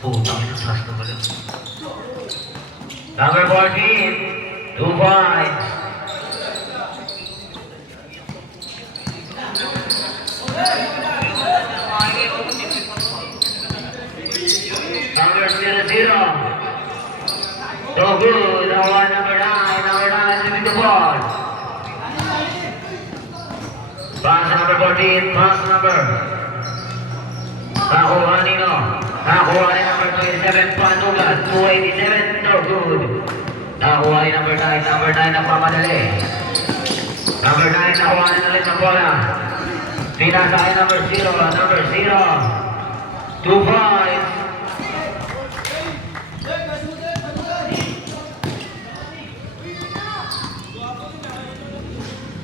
Putang ina, taas na pala. Number 14, 2 points. Number 0-0. So good. Number 9. Number 9 with the ball. Pass number 14. Pass number. Nakuha nino. Nakuha ni number 27. Panugan. 287. No good. Nakuha ni number 9. Number 9 na pamadali. Number 9 nakuha ni ulit ng bola. Pinasa ay number 0. Number 0. 2 points.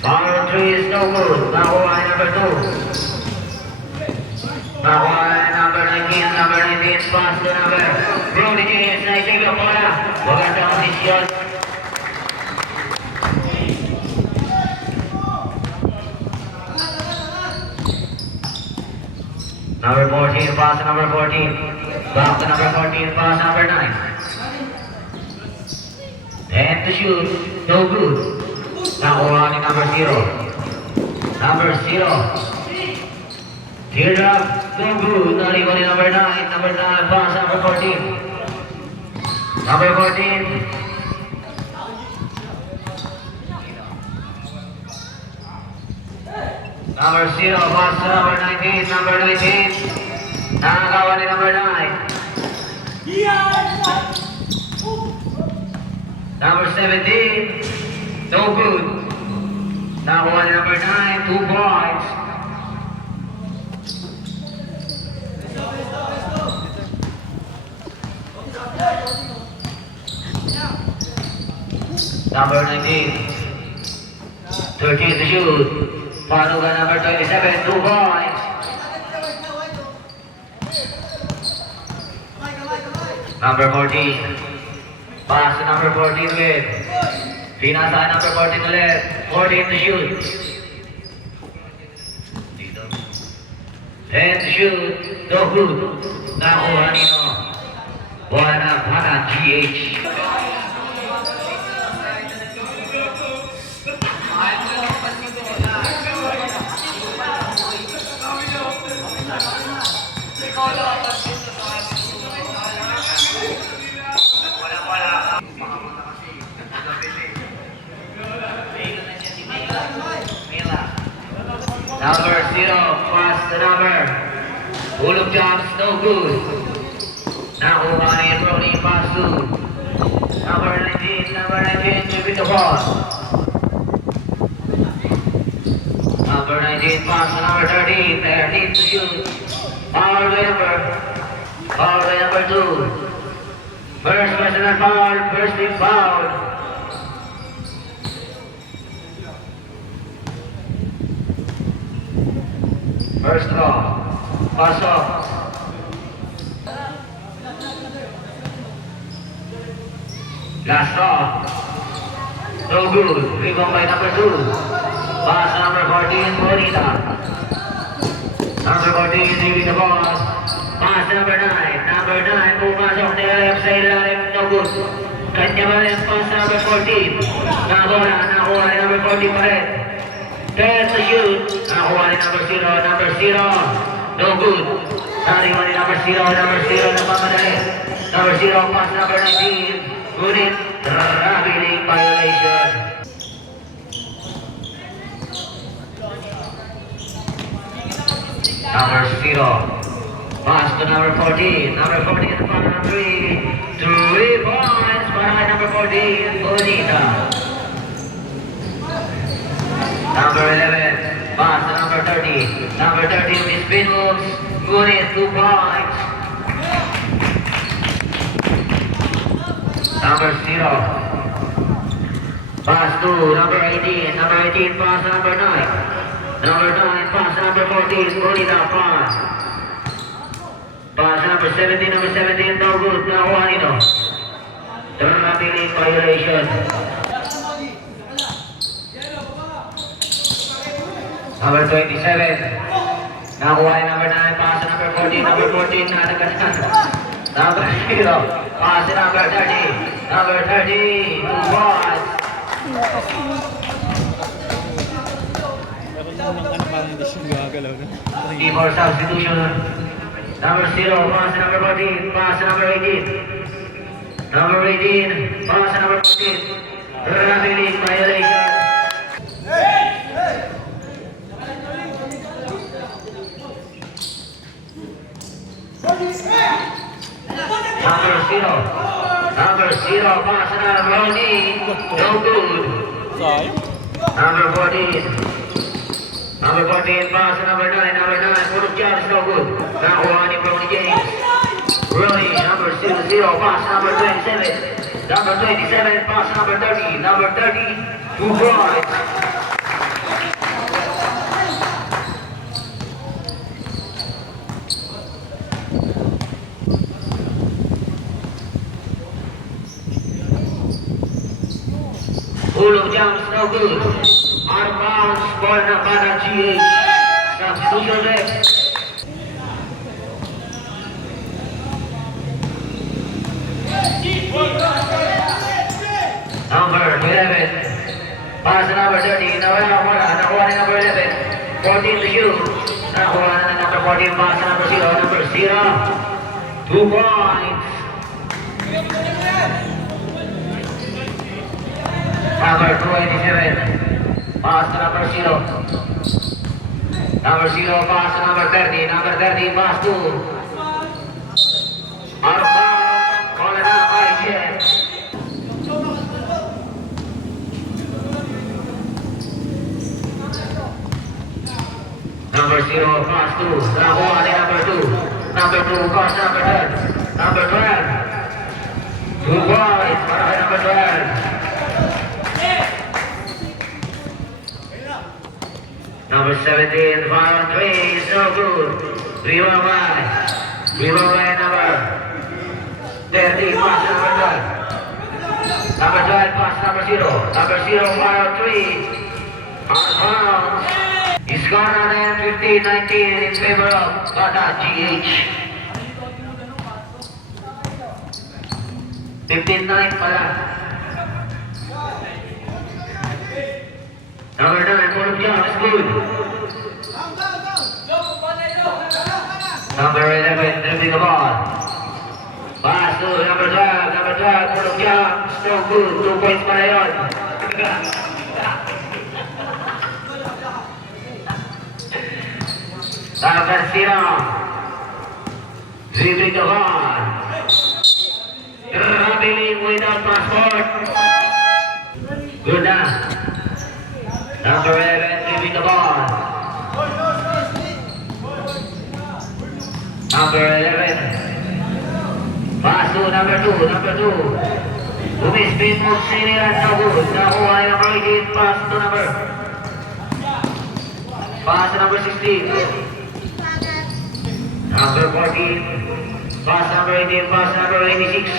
Power 3 is no good. Nakuha ay number 2. Nakuha ay number 19. Number 19 pass to number Brody James. Naisig ang bola. Magandang kondisyon. Number 14 pass to number 14. Back to number 14 pass number 9. And to shoot. No good. Nakuha ni number 0. Number 0. Teardrop. No good. Naliwa ni number 9. Number 9. Pass number 14. Number 14. Number 0. Pass to number 19. Number 19. Nakakawa ni number 9. Number 17. No good. Nakuha ni number 9, 2 points. Number 19. 13 to shoot. Panugan number 27, 2 points. Number 14. Pass to number 14 with. Pinasa number 14 ulit. 14 to shoot. 10 to shoot. No good. Nakuha nino. Pana GH. Number 0, pass the number. Ulog jumps, no good. Nakuha ni Brody, pass to. Number 19 to with the ball. Number 19, pass to number 13. 13 to shoot. Foul by number 2. First personal foul, first team foul. First draw. Pass off. Last draw. No good. Rebound by number 2. Pass number 14, Bonita. Number 14, leaving the ball. Pass number 9. Number 9, pumasok na left side line. No good. Kanya ba rin pass number 14. Nakuha ni number 14 pa rin. 10 to shoot. Nakuha ni number 0. Number 0. No good. Nariwa ni number 0. Number 0 na pamadali. Number 0 pass number 19. Ngunit traveling violation. Number 0. Pass to number 14. Number 14 at the front of 3. 3 points para number 14. Bonita. Number 11, pass to number 30. Number 30 with spin moves. Ngunit 2 points. Number 0. Pass to number 18. Number 18, pass to number 9. Number 9, pass to number 14. Bonita, pass. Pass to number 17. Number 17, no good. Nakuha nito. Traveling violation. Number 27. Nakuha yung number 9, pass to number 14, number 14, natagalitan. Number 0, pass to number 30, number 30, 2 points. Parang hindi siya gagalaw na. For substitution. Number 0, pass to number 14, pass to number 18. Number 18, pass to number 14. Rapid violation. Number 0, pass to number 14. No good. Sayang. Number 14. Number 14, pass to number 9. Number 9, full of jobs, no good. Nakuha ni Brody James. Brody, number 0, pass to number 27. Number 27, pass to number 30. Number 30, 2 points. Full of jumps, no good. Out of bounds, ball na para GH. Substitution ref. Number 11. Pass to number 30. Nakuha ni number 11. 14 to shoot. Nakuha na number 14. Pass to number 0. Number 0. 2 points. Number 27. Pass to number 0. Number 0, pass to number 30. Number 30, pass to. Out of bounds. Call it out by Jet. Number 0, pass to. Nakuha ni number 2. Number 2, pass to number 10. Number 12. 2 points para kay number 12. Number 17, final 3 is no good. Rebound by number 30, pass to number 12. Number 12, pass to number 0. Number 0, final 3. Out of bounds. It's gone on and 15-19 in favor of Bata GH. 15-9 pala. Number 9, full of jump, is good. Number 11, dribbling the ball. Pass to number 12, full of jump, so good. 2 points para yun. Number 0, dribbling the ball. Dribbling without passport. Good na. Number 11, dribbling the ball. Number 11. Pass to number 2. Umispin mo siniran na good. Nakuha yung number 18, pass to number 16. Number 14. Pass number 18, pass number 86.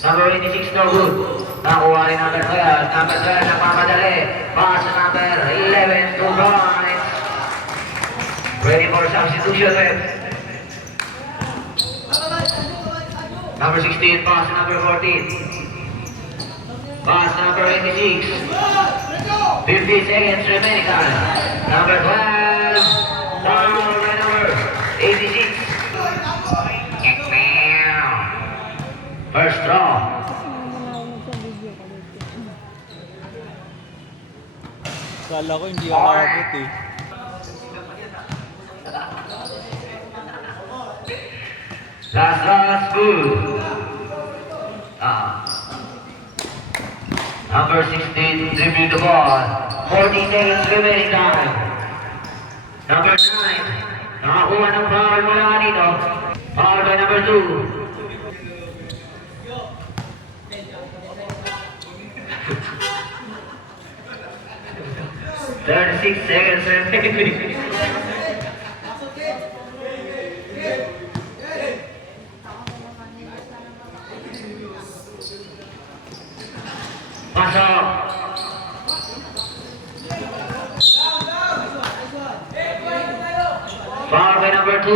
Number 86, no good. Nakuha ni number 12. Number 12, nagmamadali. Pass to number 11, 2 points. Ready for substitution rep. Number 16, pass to number 14. Pass to number 86. 50 seconds remaining time. Number 12. Down by number 86. First draw. Kala ko hindi ako abot eh. Last good. Number 16, dribbling the ball. 40 seconds remaining time. Number 9, nakakuha ng foul mula dito. Foul by number 2. 36 seconds remaining. Pasok. number 2.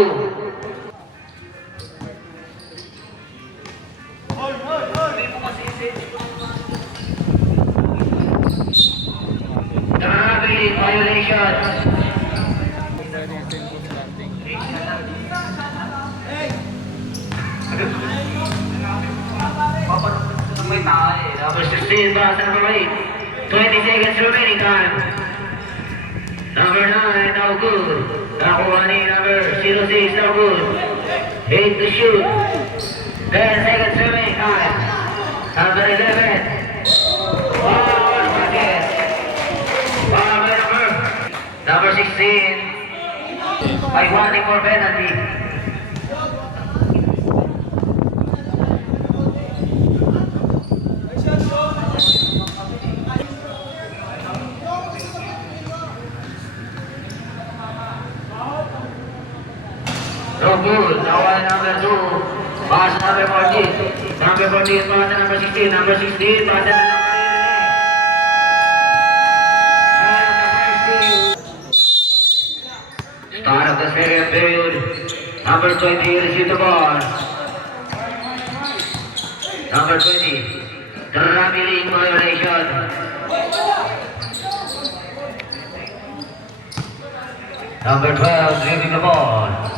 Grabe, violation. Pwede yung simple planting. Number 16, pass number 8. 20 seconds remaining time. Number 9, no good. Nakuha ni number 06, no good. 8 to shoot. 10 seconds remaining time. Number 11. Foul, bucket. Foul by number 16. By warning for penalty. No good. Now on number 2. Pass number 14. Number 14 pass to number 16. Number 16 pass to number 11. Start of the second period. Number 20 receive the ball. Number 20. Traveling violation. Number 12 leaving the ball.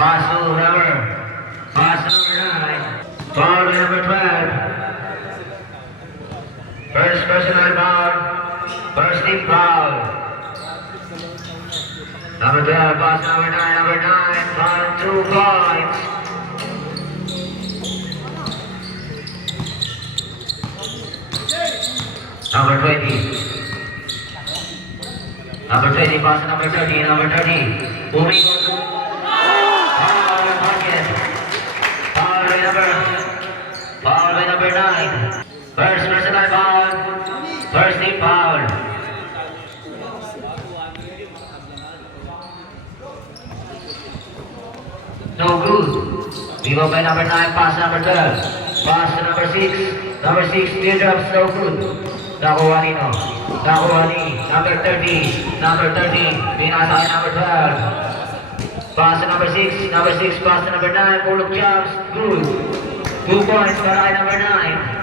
Pass to number 9. Foul by number 12. First personal foul. First team foul. Number 12, pass number 9. Number 9, foul 2 points. Number 20. Number 20, pass number 30. Number 30. Moving on to foul by number 9. First personal foul. First team foul. No good. We go by number 9, pass number 12. Pass to number 6. Number 6, teardrops, no good. Nakuha ni no. Nakuha ni number 30. Number 30. Pinasa kay number 12. Pass to number 6. Number 6, pass to number 9. Full of jumps. Good. 2 points para kay number 9.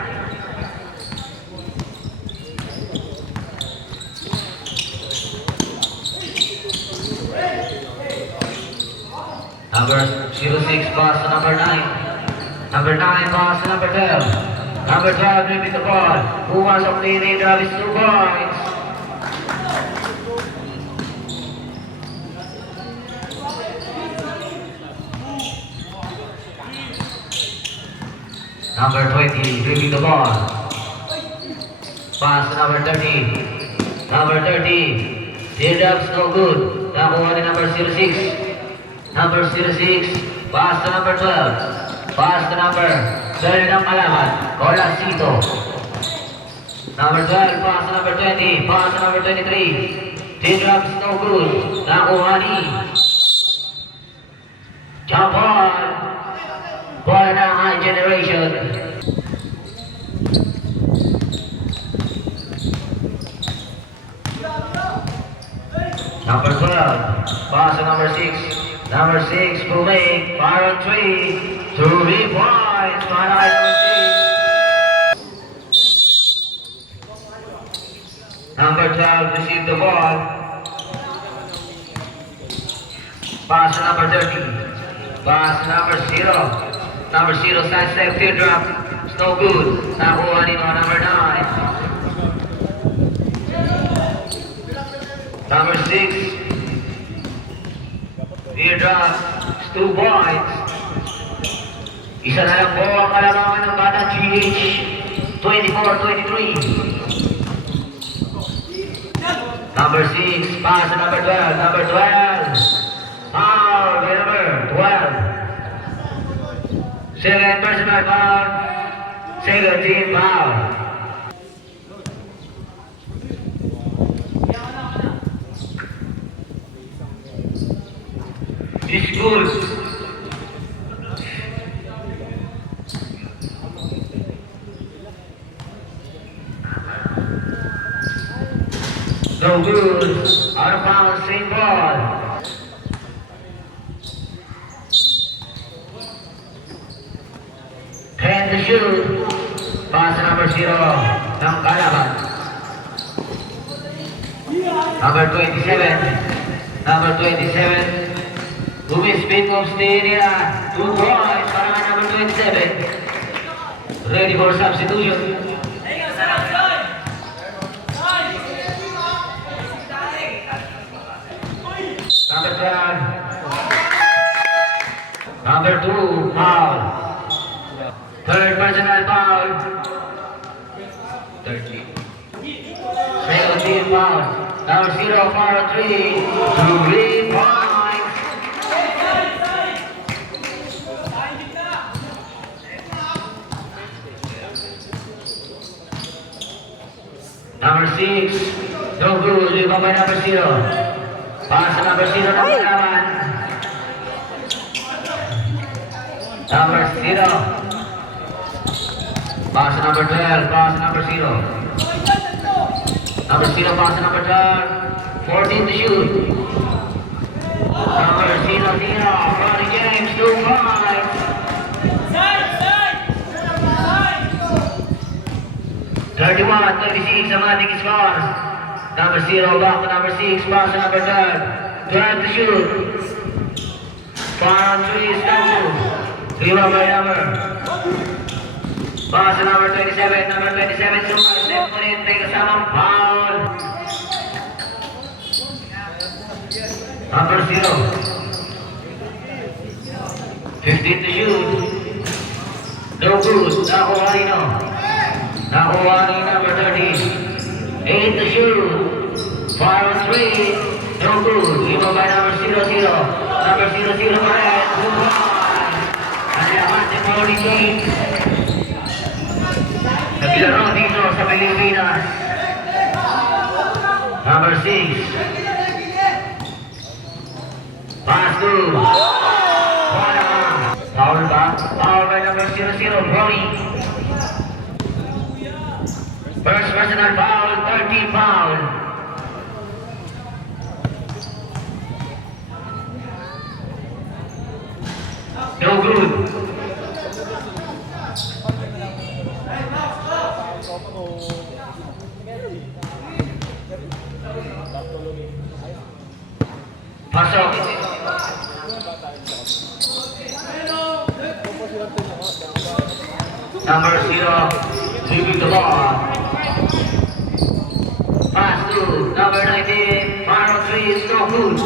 Number 06 pass to number 9. Number 9 pass to number 12. Number 12 dribbling the ball. Who wants to play the Travis 2 points? Number 20 dribbling the ball. Pass to number 30. Number 30. Teardrops no good. Nakuha ni number 06. Number 06, pass to number 12. Pass to number 3 ng Malaman, Colacito. Number 12, pass to number 20. Pass to number 23. Teardrops no good. Nakuha ni jump on. Ball ng High Generation. Number 12, pass to number 6. Number 6, Bumay, fire on 3, 2 points, para kay number 6. Number 12, receive the ball. Pass to number 30. Pass to number 0. Number 0, side step, teardrop, it's no good. Nakuha ni number 9. Number 6. Teardrop, 2 points. Isa na lang po ang kalamangan ng bata GH 24-23. Number 6, pass to number 12. Number 12. Foul by number 12. Second personal foul. Second team foul. Discourse. No good. Out of bounds, straight ball. Ten to shoot. Pass number 0 ng Kalaban. Number 27. Number 27. Luis moves the area. 2 points para number 27. Ready for substitution. Number 12. Number 2, foul. Third personal foul. 13. 17 foul. Number 0, foul 3. 3 points. Number 6, no good. Rebound by number 0. Pass to number 0 ng Kalaban. Number 0. Pass to number 12. Pass to number 0. Number 0 pass to number 12. 14 to shoot. Number 0, Ronnie James, 2 points. Side! 31-36 ang ating scores. Number 0 back to number 6. Pass to number 12. 12 to shoot. Foul on 3 is no good. Rebound by number. Pass to number 27. Number 27 sumay. Step on it. May kasamang foul. Number 0. 15 to shoot. No good. Nakuha nino. Nakuha ni number 30. 8 to shoot. Foul on 3. No good. Rebound by number 00. Number 00 pa rin. 2 points. Ang Diamante Maori Games. Naglaro dito sa Pilipinas. Number 6. Pass to. Foul ba? Foul by number 00. Brody. First personal foul. 30 foul. No good. Pasok. Number 0, leaving the ball. Pass to number 19, Maro 3 is no good.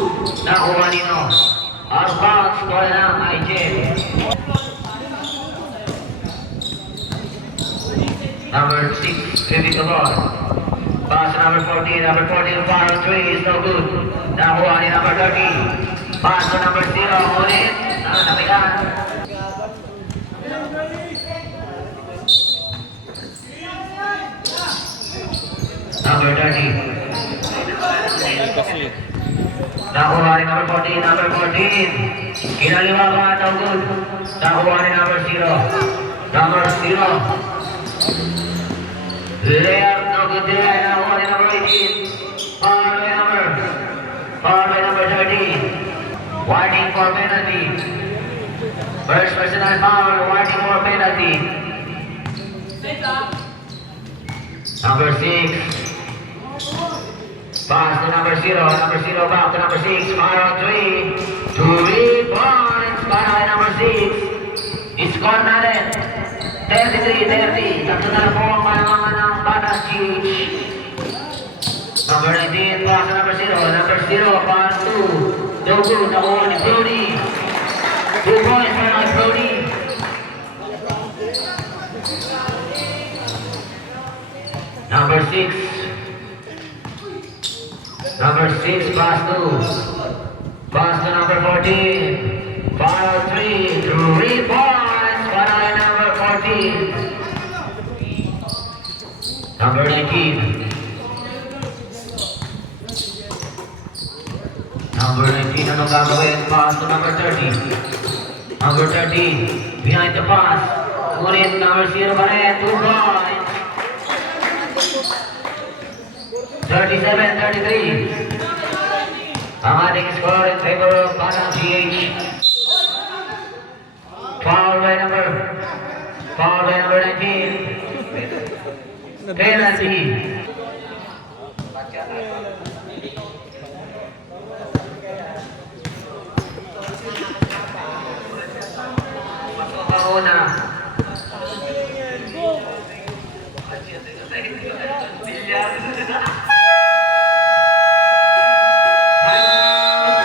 Nakuha nino. Out of bounds, bola ng IJ. Number 6, leaving the ball. Pass to number 14, Maro 3 is no good. Nakuha ni number 30. Pass to number 0, ulit. Napitan. Number 30. Nakuha ni number 14. Kinaliwa ba? No good. Nakuha ni number 0. Number 0. Layup, no good there. Nakuha ni number 18. Foul by number 13. Warning for penalty. First personal foul, warning for penalty. Number 6. Pass to number 0. Number 0 back to number 6. Foul 3. 3 points para kay number 6. Score natin. 33-30. Tatlo na lang po ang panamangan ng Batas GH. Number 19. Pass to number 0. Number 0. Pass 2. No good. Nakuha ni Brody. 2 points para kay Brody. Number 6. Number 6, pass 2. Pass to number 14. Foul 3. 3 points para kay number 14. Number 19. Number 19, ano gagawin? Pass to number 30. Number 30, behind the pass. Ngunit number 0 pa rin. 2 points. 37-33. Ang ating score in favor of Panang GH. Foul by number 19. Penalty. Una.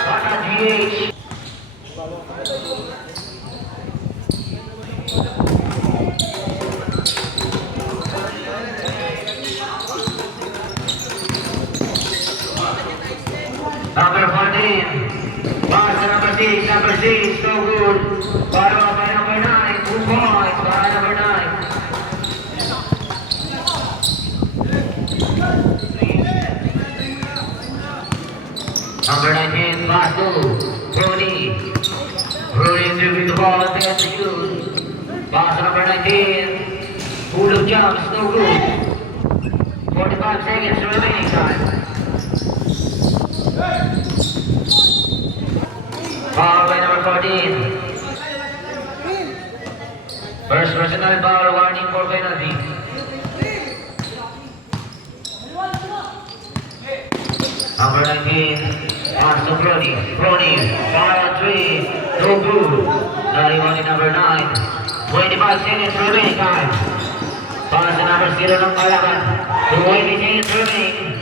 Panang GH. Number 14. Pass to number 6. Number 6. No good. Follow up by number 9. 2 points by number 9. Number 19. Pass to Brody. Brody dribbling the ball and gets the shoot. Pass to number 19. Pull up jumps. No good. 45 seconds remaining time. Foul by number 14. First personal foul, warning for penalty. Number 19, pass to Brody. Brody, foul on 3, no good. Rebound in number 9. 25 seconds remaining time. Pass to number 0 ng Malacan. 20 seconds remaining.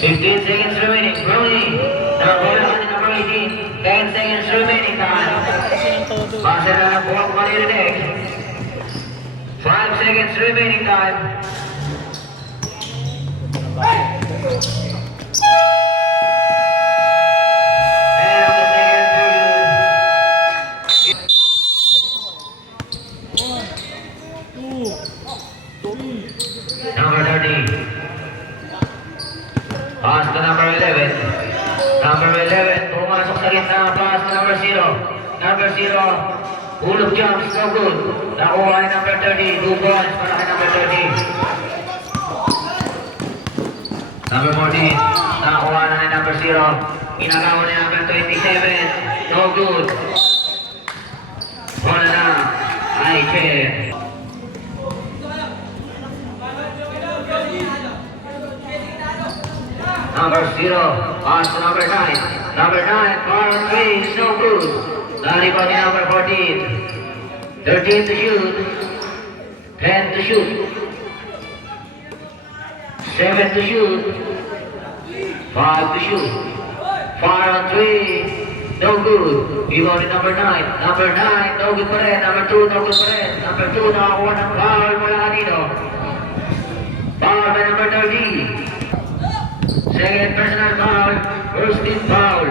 15 seconds remaining. Brody. Number 18. 10 seconds remaining time. Pasa na lang buwang maririnig. 5 seconds remaining time. And on the second period. Number 30. Pass to number 11. Number 11, pumasok sa gitna. Pass to number 0. Number 0, hulog jumps, no good. Nakuha ni number 30. 2 points para kay number 30. Number 14, nakuha na ni number 0. Inagawa ni number 27. No good. Wala na. Ay, check. Number 0, pass to number 9. Number 9, corner 3, is no good. Naripa ni number 14. 13 to shoot. 10 to shoot. 7 to shoot. 5 to shoot. Far on 3, no good. Rebound ni number 9. Number 9, no good pa rin. Number 2, no good pa rin. Number 2, nakakuha ng foul mula kanino. Foul by number 30. Second personal foul, first team foul.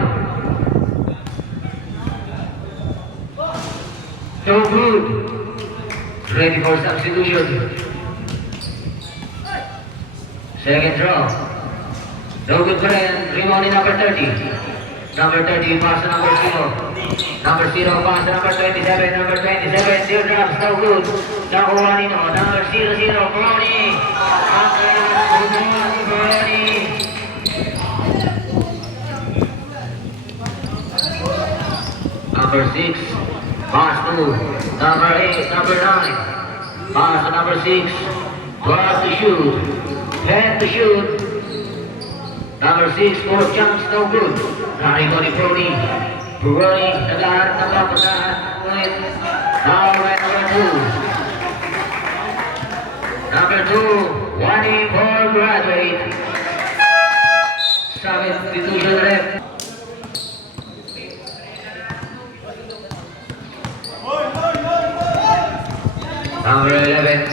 No good. Ready for substitution. Second draw. No good pa rin. Rebound ni number 30. Number 30, pass to number 0. Number 0, pass to number 27. Number 27, zero drops, no good. Nakuha nino. Number 0, Brody. Brody. Number 6, pass to number 8, number 9. Pass to number 6, 12 to shoot, 10 to shoot. Number 6, 4 jumps, no good. Narinig ni Brody. Brody, nag-aarap na papuntahan. Ngunit, foul by number 2. Number 2, 1-4 graduate. Substitution ref. Number 11,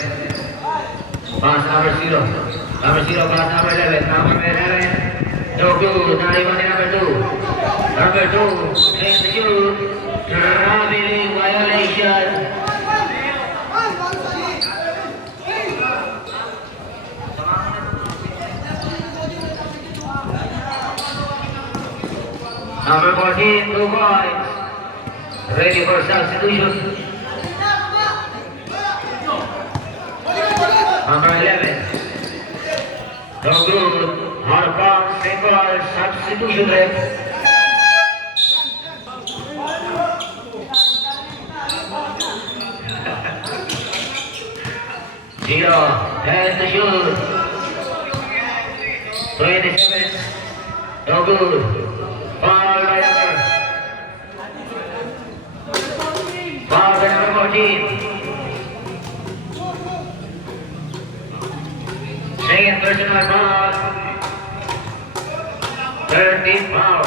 pass number 0. Number 0, pass number 11. Number 11, no good. Narinig ni number 2. Number 2, same to shoot. Traveling violation. Number 14, 2 points. Ready for substitution. Number 11. No good. Out of bounds, same ball, substitution ref. Zero, 10 to shoot. 27, no good. Foul by number. Foul by number 14. Second personal foul. 13 foul.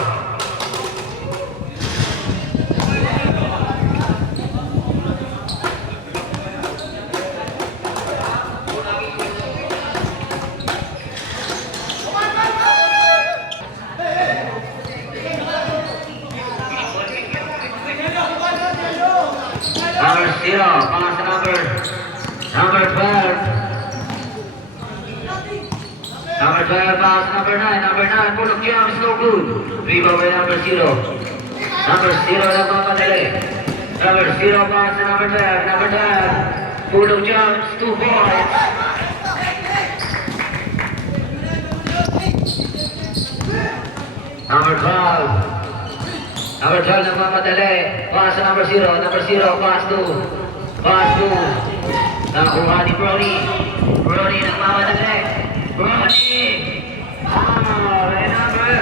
Number 0, pass number 12. Number 12, pass number 9. Number 9, pull of jumps, no good. Rebound by number 0. Number 0, nagmamadali. Number 0, pass to number 12. Number 12, pull of jumps, 2 points. Number 12. Number 12, nagmamadali. Pass to number 0. Number 0, pass to. Nakuha ni Brody. Brody, nagmamadali. Brody! May number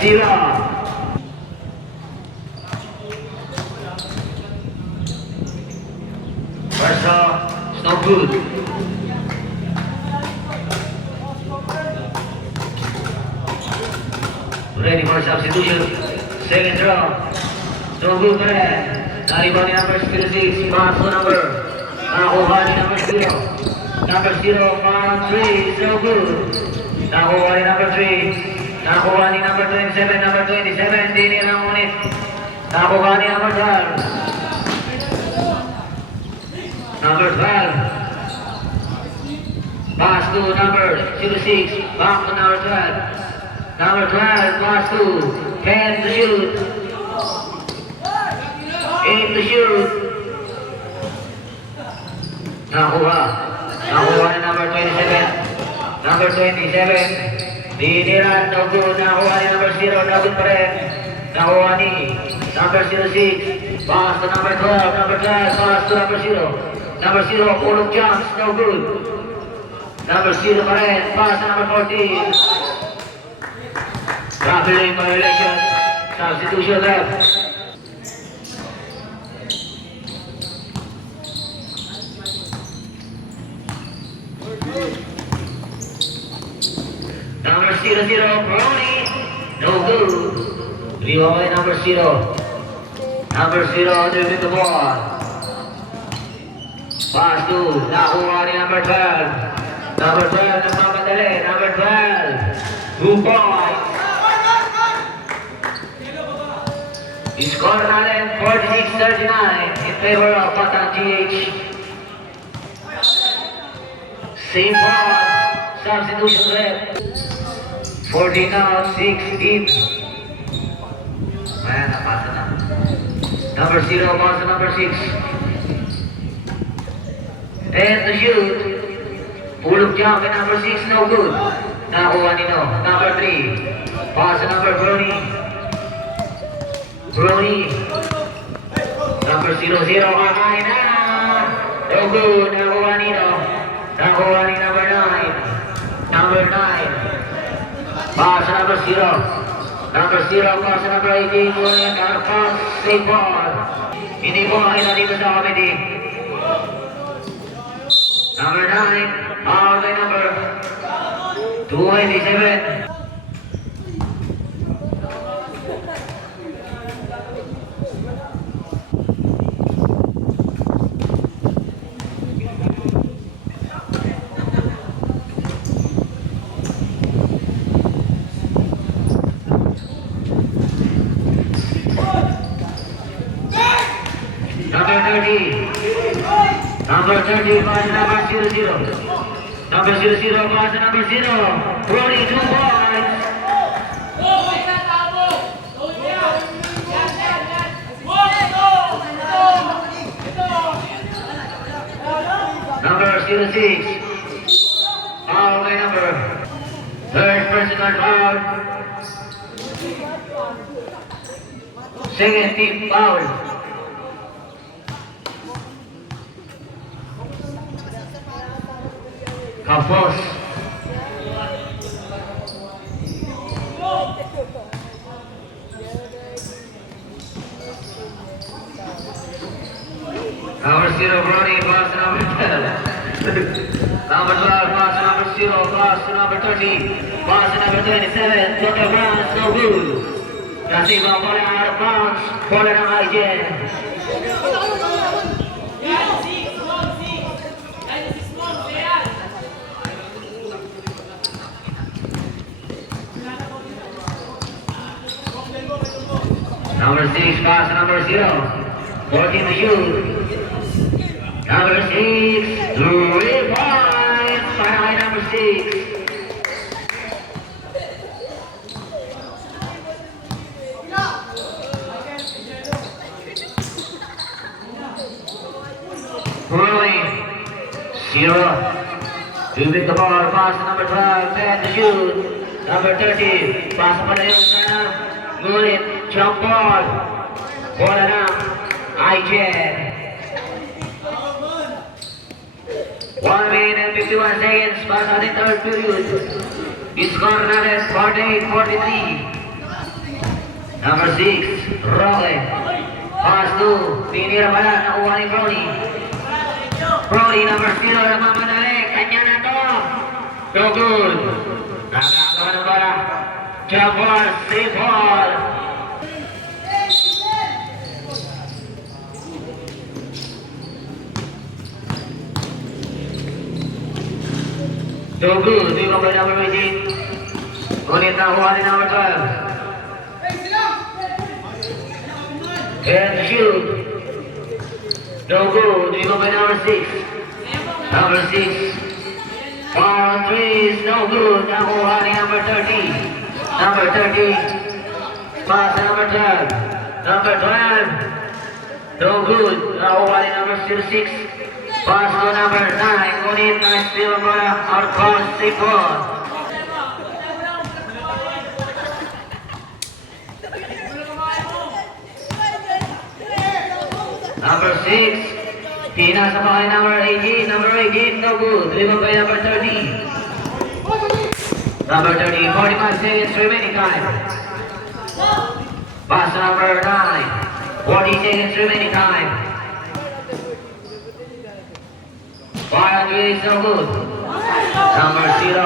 0. First off, it's no good. Ready for substitution. Second draw. No good pa rin. Naribaw ni number 06. Pass to number. Nakuha ni number 0. Number 0, foul 3. It's no good. Nakuha ni number 3. Nakuha ni number 27. Number 27, di nila ngunit. Nakuha ni number 12. Number 12. Pass to number 06. Back to number 12. Number 12, pass to 10 to shoot. 8 to shoot. Nakuha ni number 27. Number 27. Biniran, no good. Nakuha ni number 0, no good pa rin. Nakuha ni number 06. Pass to number 12. Number 12, pass to number 0. Number 0, pull of jumps, no good. Number 0 pa rin. Pass to number 14. Traveling violation. Substitution ref. Number 00, Brony. No good. Rebound by number 0. Number 0 underneath the ball. Pass to. Nakuha ni number 12. Number 12, nagmamadali. Number 12. 2 points. Score natin 46-39 in favor of Batang GH. Same ball. Substitution rep. 14 out, 6 deep. Ayan, napasa na. Number 0, pass to number 6. And to shoot. Pull of jump and number 6, no good. Nakuha ni no. Number 3. Pass to number Brony. Brony. Number 00, kakain na. No good. Nakuha ni no. Nakuha ni number 9. Number 9. Pass to number 0. Number 0, pass to number 18. Julian Carpos. Save ball. Hindi po makita dito sa committee. Number 9. Foul by number 27. Number 30, pass number 00. Number 00, pass number 0. Brody, 2 points. Number 06. Foul by number. Third personal foul. Second team foul. Kapos. Number 0, Brody, pass to number 12. Number 12, pass to number 0, pass to number 13, pass to number 27, total grounds, no good. Receive a ball out of bounds, ball ng IGN. Number 6, pass to number 0, 14 to shoot. Number 6, 3 points, finally number 6. Brody, 0. To beat the ball, pass to number 12, 10 to shoot. Number 30, pass pa na yung sana. Ngunit, jump ball. Bola ng IGN. 1 minute and 51 seconds, pass on the third period. Score natin 48-43. Number 6, Roque. Pass to, pinira pala, nakuha ni Brody. Brody, number 0, nagmamadali. Kanya na to. No good. Nagagawa ng bola. Jump ball, 3 ball. No good. Di ba by number 18? Ngunit nakuha ni number 12. And shoot. No good. Di ba by number 6? Number 6. Foul on threes. No good. Nakuha ni number 30. Number 30. Pass to number 12. Number 12. No good. Nakuha ni number 06. Pass to number 9. Ngunit na-steal bola. Out course, 3 ball. Number 6. Pinasa pa kay number 18. Number 18, no good. Driven by number 30. Number 30, 45 seconds remaining time. Pass to number 9. 40 seconds remaining time. Fire three is no good. Number 0.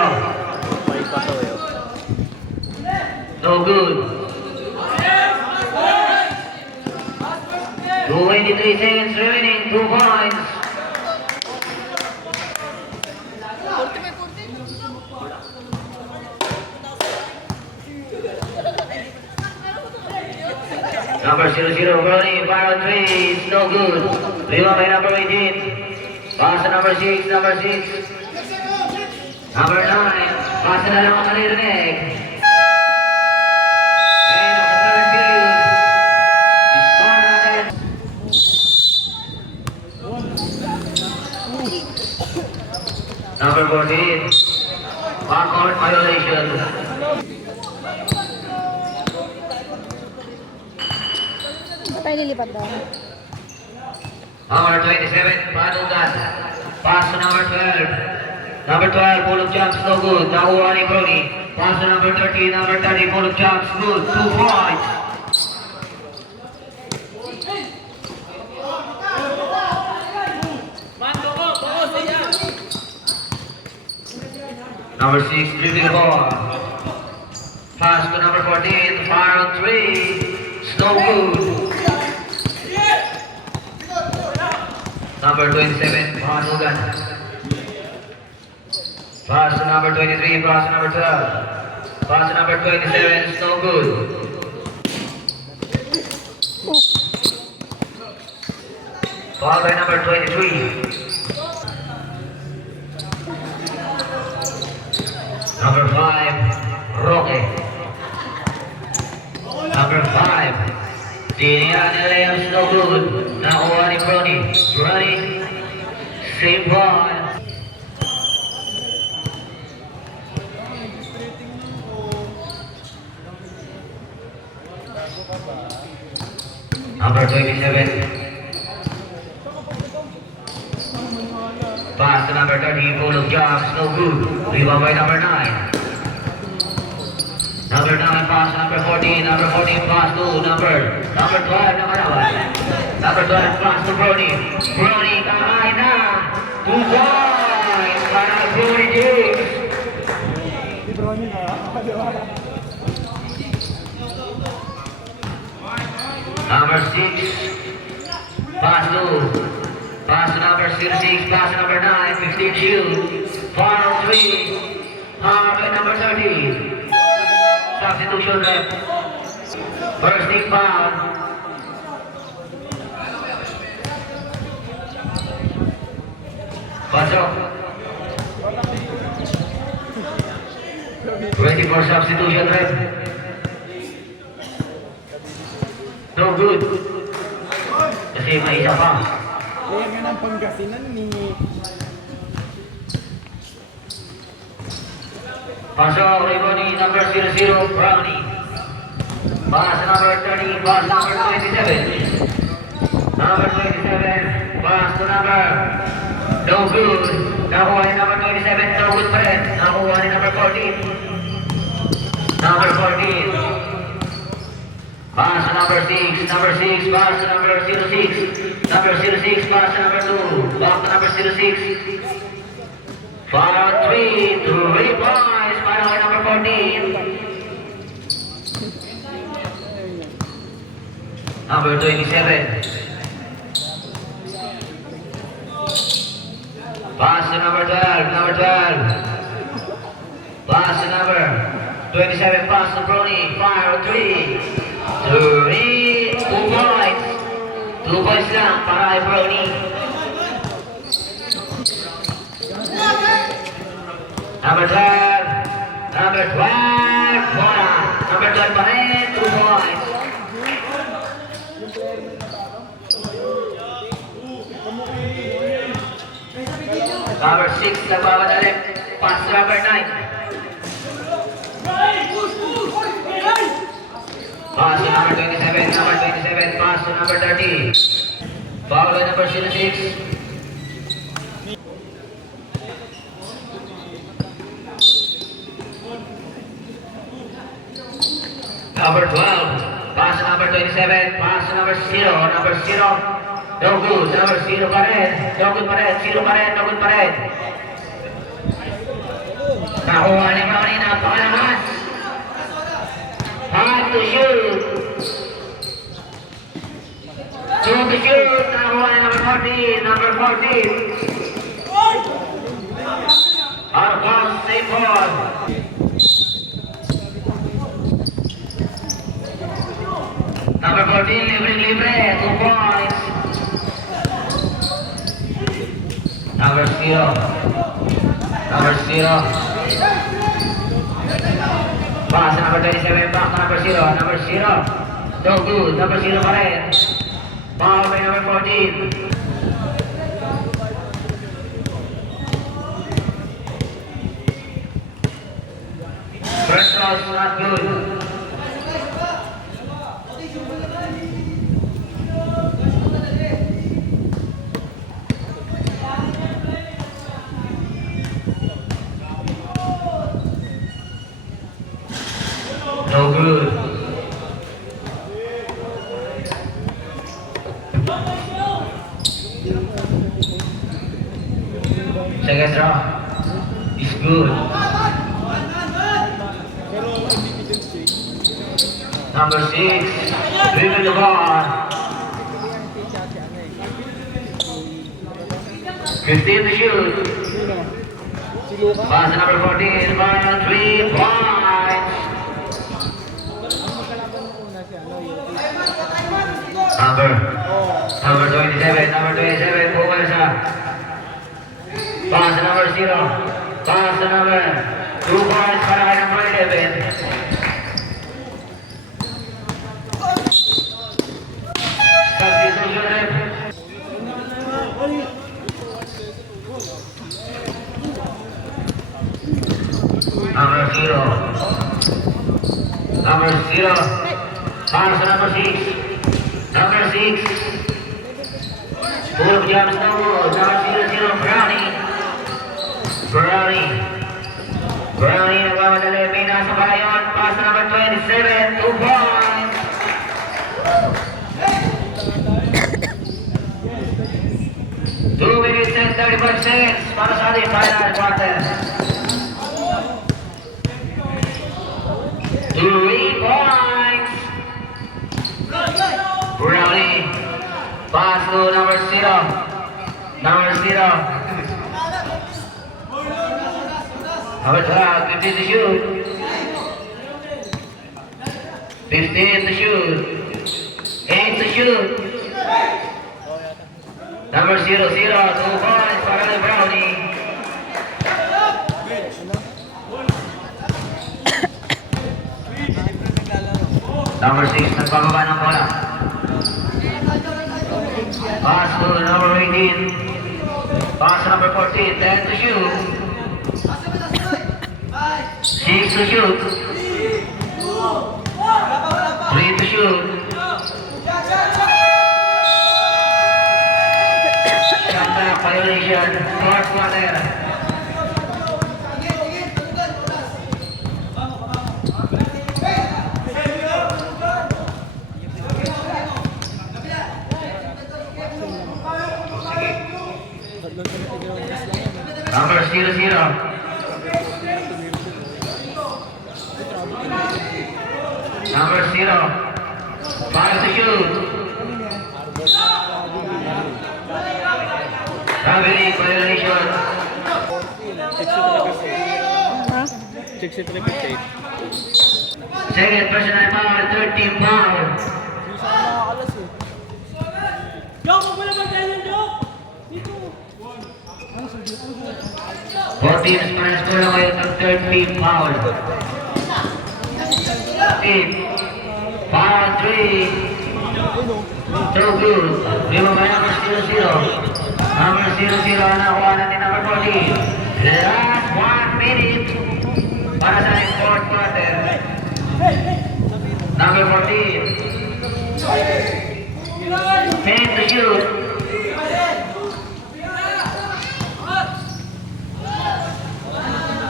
No good. 23 seconds remaining, 2 points. Number 00, Brody, fire three is no good. Rebound by number 18. Pass to number 6, number 6. Number 9, pass na lang ang narinig. End of the third period. Score natin. Number 14, backcourt violation. Tayo lilipat daw. Number 27, Panugan. Pass to number 12. Number 12, pull-up jumps, no good. Nakuha ni Brody. Pass to number 13, number 30, pull-up jumps, good. 2 points. Number 6, dribbling ball. Pass to number 14, fire on 3. No good. Number 27, Panugan. Pass to number 23, pass to number 12. Pass to number 27, it's no good. Foul by number 23. Number 5, Roque. Number 5, tinira ni Leos, no good. Nakuha ni Brody. Brody, same ball. Number 27. Pass to number 30, full of jobs, no good. Rebound by number 9. Number 9 pass to number 14, number 14 pass to number 12, number 12 pass to Brody. Brody, kamay na! 2 points para Brody James. Number 6 pass to number 06, pass to number 9, 15 shoot, foul 3, foul by number 30. Substitution rep. First team foul. Pasok. Ready for substitution rep. No good. Kasi may isa pa. Kaya nga ng Pangasinan ni... Pasok, Rimoni, number 00, Brownie. Pass number 30, pass number 27. Number 27, pass to number, no good. Nakuha ni number 27, no good pa rin. Nakuha ni number 14. Number 14. Pass to number 6, pass to number 06. Number 06, pass to number 2, back to number 06. Foul 3, 3 points para kay number 14. Number 27. Pass to number 12, number 12. Pass to number 27, pass to Brony. Foul 3, 2 points. 2 points lang para kay Brony. Number 12, bola. Number 12 pa rin, 2 points. Number 6, nagbamadali. Pass to number 9. Pass to number 27, pass to number 30. Foul by number 06. Number 12, pass to number 27, pass to number 0, no good, number 0 pa rin, no good pa rin, 0 pa rin, no good pa rin. Nakuha ni Brownie, napakalakas. Hard to shoot. 2 to shoot, nakuha ni number 14. Out of bounds, safe ball. Number 14, libre, 2 points. Number 0. Pass number 27, back to number 0. No good, number 0 pa rin. Foul by number 14. First toss, not good. No good. Second draw is good. Number 6, dribble the ball. 15 to shoot. Pass to number 14, ball 3 points. Number 27, Pumalsa. Pass to number 0. Pass to number 2 points para kay number 11. Substitution rep. Number 0. Pass to number 6. Number 6. Full of jobs no good. Number 00, Brownie. Brownie nagmamadali. May nasa bayon. Pass to number 27. 2 points. Two minutes and 35 seconds para sa ating final quarter. 3 points. Brownie. Pass to number 0. Number 0. Number 12, 15 to shoot. 15 to shoot. 8 to shoot. Number 00, 2 points para kay Brownie. Number 6, nagpababa ng bola. Pass to number 18. Pass to number 14, 10 to shoot. 6 to shoot. 3 to shoot. Shot clock violation. Fourth quarter. Number 00. Number 0. 5 to shoot. Traveling violation. Ha? 63-58. Second personal foul, 13 foul. Both teams first score na ngayon ng 13 foul. 8. Foul 3. So good. Lima ba number 00? Number 00 ang nakuha natin number 14. Last 1 minute para sa ating fourth quarter. Number 14. 10 to shoot.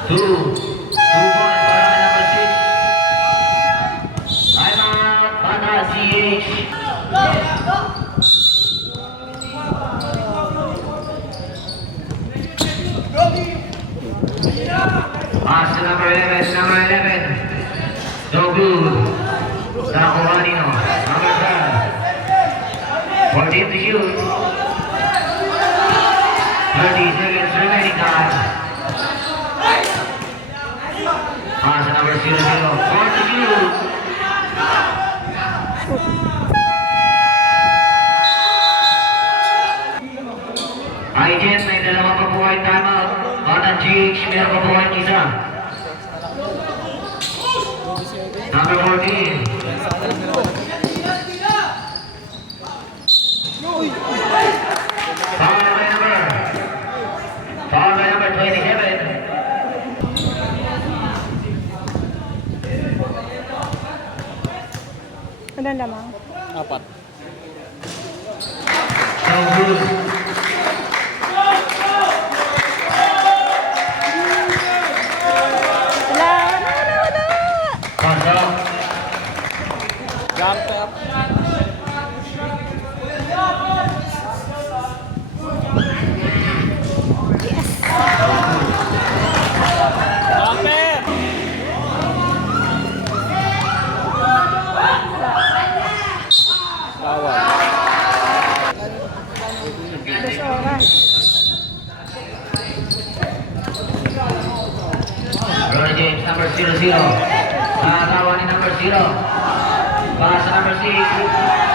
2 points para kay number 6. Timeout para CH. Pass to number 11. Number 11. So good. Nakakuha nino. Number 12. 14 to shoot. 30 seconds remaining time. Pass to number 00. 4 to shoot. Agent, may dalawang pabuhay timeout. Para GH, meron pabuhay isa. Number 14. Foul by number 27. Ano lamang? 4. So good. Wala! Pasok. Jump up. Dos oras. Ronnie James, number 00. Nakakawa ni number 0. Pass sa number 6.